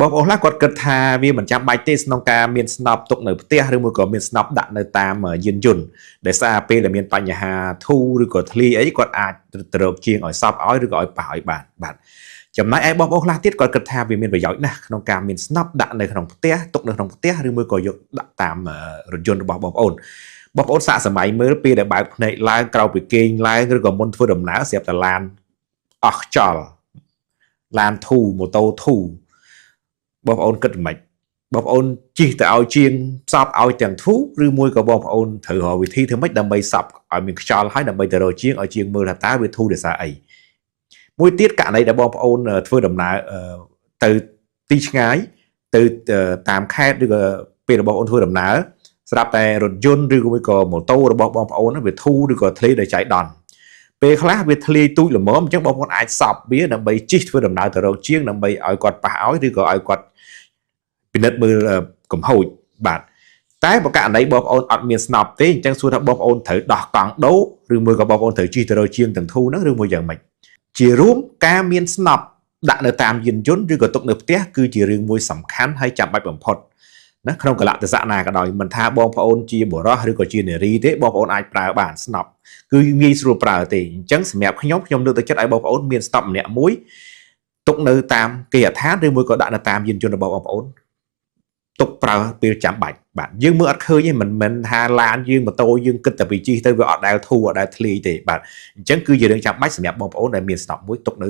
បងប្អូនខ្លះគាត់គិតថាវាមិនចាំបាច់ទេក្នុងការមានស្នប់ទុកនៅផ្ទះឬមួយក៏មានស្នប់ដាក់នៅតាមយានយន្តដែលសារពេលដែលមានបញ្ហាធូរឬក៏ធ្លាយអីគាត់អាចទៅរកជាងឲ្យសពឲ្យឬក៏ឲ្យប៉ះឲ្យបានបាទចំណែកឯបងប្អូនខ្លះទៀតគាត់គិតថាវាមានប្រយោជន៍ណាស់ក្នុងការមានស្នប់ដាក់នៅក្នុងផ្ទះទុកនៅក្នុងផ្ទះឬមួយក៏យកដាក់តាមរថយន្តរបស់បងប្អូនសាកសម័យមើលពេលដែលបើកភ្នែកឡើងក្រោយពីគេងឡើងឬក៏មុនធ្វើដំណើរស្រាប់តែឡានអស់ខ្យល់ឡានធូរម៉ូតូធូរបងប្អូនគិតមិនបងប្អូនជិះទៅឲ្យជាងសពឲ្យទាំងធូរឬមួយក៏បងប្អូនត្រូវរកវិធីធ្វើម៉េចដើម្បីសពឲ្យមានខ្យល់ហើយដើម្បីទៅរកជាងឲ្យជាងមើលថាតើវាធូរដោយសារអីមួយទៀតករណីដែលបងប្អូនធ្វើដំណើរទៅទីឆ្ងាយទៅតាមខេត្តឬក៏ពេលរបស់បងប្អូនធ្វើដំណើរស្រាប់តែរថយន្តឬមួយក៏ម៉ូតូរបស់បងប្អូនវាធូរឬក៏ធ្លាយដោយចៃដន្យពេលខ្លះវាធ្លាយទូចល្មមអញ្ចឹងបងប្អូនអាចសពវាដើម្បីជិះធ្វើដំណើរទៅរកជាងដើម្បីឲ្យគាត់ប៉ះឲ្យឬក៏ឲ្យគាត់ពិនិត្យមើលកំហូចបាទតែបើករណីបងប្អូនអត់មានស្នប់ទេអញ្ចឹងសួរថាបងប្អូនត្រូវដោះកង់ដូរឬមួយក៏បងប្អូនត្រូវជិះទៅរកជាងទាំងធូរហ្នឹងឬមួយយ៉ាងម៉េចជារួមការមានស្នប់ដាក់នៅតាមយានយន្តឬក៏ទុកនៅផ្ទះគឺជារឿងមួយសំខាន់ហើយចាំបាច់បំផុតណាក្នុងកលៈទេសៈណាក៏ដោយមិនថាបងប្អូនជាបុរសឬក៏ជានារីទេបងប្អូនអាចប្រើបានស្នប់គឺងាយស្រួលប្រើទេអញ្ចឹងសម្រាប់ខ្ញុំលើកទឹកចិត្តឲ្យបងប្អូនមានស្នប់ម្នាក់មួយទុកនៅតាមគេហដ្ឋានឬមួយក៏ដាក់នៅតាមយានយន្តរបស់បងប្អូនទុកប្រើពេលចាំបាច់បាទយើងមើលអត់ឃើញទេមិនមែនថាឡានយើងម៉ូតូយើងគិតតែពីជិះទៅវាអត់ដែលធូរអត់ដែលធ្លាយទេបាទអញ្ចឹងគឺជារឿងចាំបាច់សម្រាប់បងប្អូនដែលមានស្នប់មួយទុកនៅ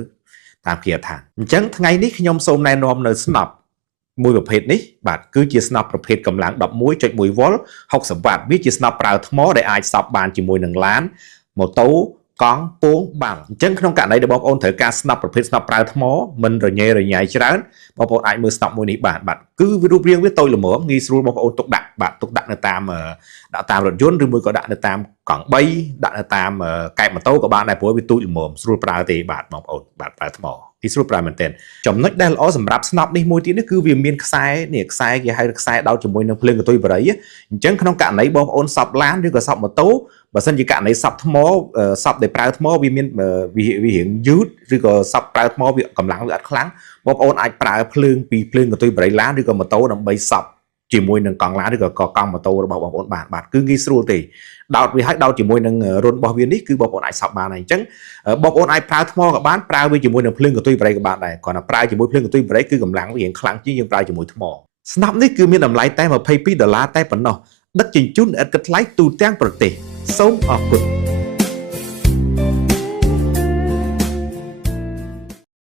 តាមគេហដ្ឋានអញ្ចឹងថ្ងៃនេះខ្ញុំសូមណែនាំនៅស្នប់មួយប្រភេទនេះបាទគឺជាស្នប់ប្រភេទកម្លាំង 11.1 វ៉ុល 60 វ៉ាត់វាជាស្នប់ប្រើថ្មដែលអាចសប់បានជាមួយនឹងឡានម៉ូតូកង់ពងបាល់អញ្ចឹងក្នុងករណីដែលបងប្អូនត្រូវការស្នប់ប្រភេទស្នប់ប្រើថ្មមិនរញ៉េរញ៉ៃច្រើនបងប្អូនអាចមើលស្នប់មួយនេះបានបាទគឺវារូបរាងវាតូចល្មមងាយស្រួលបងប្អូនទុកដាក់បាទទុកដាក់នៅតាមរថយន្តឬមួយក៏ដាក់នៅតាមកង់3ដាក់នៅតាមកែបម៉ូតូក៏បានដែរព្រោះវាទូចល្មមស្រួលប្រើទេបាទបងប្អូនបាទប្រើថ្មពីស្រួលប្រើមែនទែនចំណុចដែលល្អសម្រាប់ស្នប់នេះមួយទៀតនេះគឺវាមានខ្សែនេះខ្សែគេហៅខ្សែដោតជាមួយនឹងភ្លើងកន្ទុយបារីអញ្ចឹងក្នុងករណីបងប្អូនសប់ឡានឬក៏សប់ម៉ូតូបើសិនជាករណីសប់ថ្មសប់ដែលប្រើថ្មវាមានវារៀងយឺតឬក៏សប់ប្រើថ្មវាកម្លាំងវាអត់ខ្លាំងបងប្អូនអាចប្រើភ្លើងពីភ្លើងកន្ទុយបារីឡានឬក៏ម៉ូតូដើម្បីសប់ជាមួយនឹងកង់ឡានឬក៏កង់ម៉ូតូរបស់បងប្អូនបាទគឺងាយស្រួលទេដោតវាឲ្យដោតជាមួយនឹងរុនរបស់វានេះគឺបងប្អូនអាចសប់បានហើយអញ្ចឹងបងប្អូនអាចប្រើថ្មក៏បានប្រើវាជាមួយនឹងភ្លើងកន្ទុយបារីក៏បានដែរគ្រាន់តែប្រើជាមួយភ្លើងកន្ទុយបារីគឺកម្លាំងវារៀងខ្លាំងជាងយើងប្រើជាមួយថ្មស្នាប់នេះគឺមានតម្លៃតែ$22តែប៉ុណ្ណោះដឹកជញ្ជូនឥតគិតថ្លៃទូទាំងប្រទេសសូមអរគុណ